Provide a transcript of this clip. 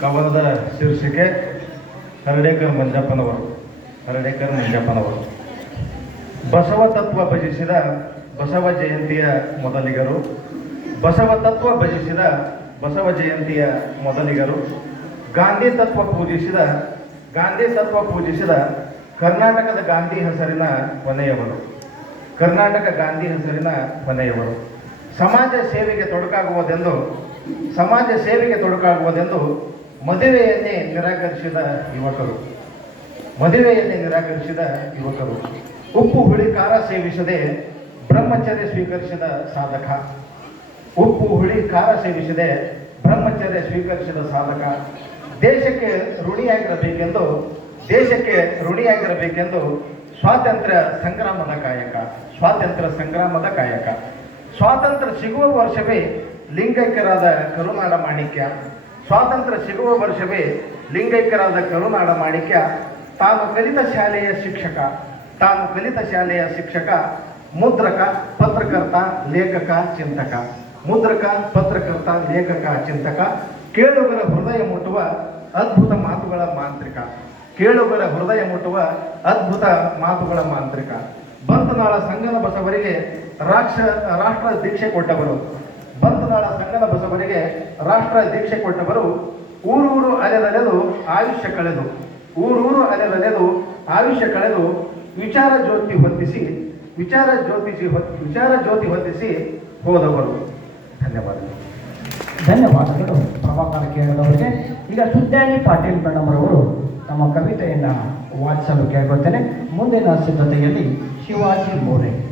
ಕವನದ ಶೀರ್ಷಿಕೆ ಹರಡೇಕರ್ ಮಂಜಪ್ಪನವರು. ಹರಡೇಕರ್ ಮಂಜಪ್ಪನವರು. ಬಸವ ತತ್ವ ಭಜಿಸಿದ ಬಸವ ಜಯಂತಿಯ ಮೊದಲಿಗರು. ಬಸವ ತತ್ವ ಭಜಿಸಿದ ಬಸವ ಜಯಂತಿಯ ಮೊದಲಿಗರು. ಗಾಂಧಿ ತತ್ವ ಪೂಜಿಸಿದ, ಗಾಂಧಿ ತತ್ವ ಪೂಜಿಸಿದ ಕರ್ನಾಟಕದ ಗಾಂಧಿ ಹೆಸರಿನ ಕೊನೆಯವರು ಕರ್ನಾಟಕ ಗಾಂಧಿ ಹೆಸರಿನ ಕೊನೆಯವರು ಸಮಾಜ ಸೇವೆಗೆ ತೊಡಕಾಗುವುದೆಂದು ಸಮಾಜ ಸೇವೆಗೆ ತೊಡಕಾಗುವುದೆಂದು ಮದುವೆಯನ್ನೇ ನಿರಾಕರಿಸಿದ ಯುವಕರು. ಮದುವೆಯನ್ನೇ ನಿರಾಕರಿಸಿದ ಯುವಕರು. ಉಪ್ಪು, ಹುಳಿ, ಖಾರ ಸೇವಿಸದೆ ಬ್ರಹ್ಮಚರ್ಯ ಸ್ವೀಕರಿಸಿದ ಸಾಧಕ. ಉಪ್ಪು, ಹುಳಿ, ಖಾರ ಸೇವಿಸದೆ ಬ್ರಹ್ಮಚರ್ಯ ಸ್ವೀಕರಿಸಿದ ಸಾಧಕ. ದೇಶಕ್ಕೆ ಋಣಿಯಾಗಿರಬೇಕೆಂದು ದೇಶಕ್ಕೆ ಋಣಿಯಾಗಿರಬೇಕೆಂದು ಸ್ವಾತಂತ್ರ್ಯ ಸಂಗ್ರಾಮದ ಕಾಯಕ, ಸ್ವಾತಂತ್ರ್ಯ ಸಂಗ್ರಾಮದ ಕಾಯಕ. ಸ್ವಾತಂತ್ರ್ಯ ಸಿಗುವ ವರ್ಷವೇ ಲಿಂಗೈಕ್ಯರಾದ ಕರುನಾಡ ಮಾಣಿಕ್ಯ. ಸ್ವಾತಂತ್ರ್ಯ ಸಿಗುವ ವರ್ಷವೇ ಲಿಂಗೈಕ್ಯರಾದ ಕರುನಾಡ ಮಾಣಿಕ್ಯ. ತಾನು ಕಲಿತ ಶಾಲೆಯ ಶಿಕ್ಷಕ, ತಾನು ಕಲಿತ ಶಾಲೆಯ ಶಿಕ್ಷಕ, ಮುದ್ರಕ, ಪತ್ರಕರ್ತ, ಲೇಖಕ, ಚಿಂತಕ. ಮುದ್ರಕ, ಪತ್ರಕರ್ತ, ಲೇಖಕ, ಚಿಂತಕ. ಕೇಳುಗರ ಹೃದಯ ಮುಟ್ಟುವ ಅದ್ಭುತ ಮಾತುಗಳ ಮಾಂತ್ರಿಕ. ಕೇಳುಗರ ಹೃದಯ ಮುಟ್ಟುವ ಅದ್ಭುತ ಮಾತುಗಳ ಮಾಂತ್ರಿಕ. ಬಂತನಾಳ ಸಂಗನ ಬಸವರಿಗೆ ರಾಷ್ಟ್ರ ರಾಷ್ಟ್ರ ದೀಕ್ಷೆ ಕೊಟ್ಟವರು. ಬಂತನಾಳ ಸಂಗನ ಬಸವರಿಗೆ ರಾಷ್ಟ್ರ ದೀಕ್ಷೆ ಕೊಟ್ಟವರು ಊರೂರು ಅಲೆದಲೆದು ಆಯುಷ್ಯ ಕಳೆದು, ಊರೂರು ಅಲೆದಲೆದು ಆಯುಷ್ಯ ಕಳೆದು ವಿಚಾರ ಜ್ಯೋತಿ ಹೊತ್ತಿಸಿ ವಿಚಾರ ಜ್ಯೋತಿಸಿ ವಿಚಾರ ಜ್ಯೋತಿ ಹೊತ್ತಿಸಿ ಹೋದವರು. ಧನ್ಯವಾದಗಳು. ಧನ್ಯವಾದಗಳು. ಪ್ರಭಾಕರ ಕೇಳಿದವರಿಗೆ ಈಗ ಸುದ್ದಾನಿ ಪಾಟೀಲ್ ಮೇಡಮ್ರವರು ತಮ್ಮ ಕವಿತೆಯನ್ನು ವಾಚಿಸಲು ಕೇಳ್ಕೊಳ್ತೇನೆ. ಮುಂದಿನ ಸಿದ್ಧತೆಯಲ್ಲಿ ಶಿವಾಜಿ ಮೋರೆ.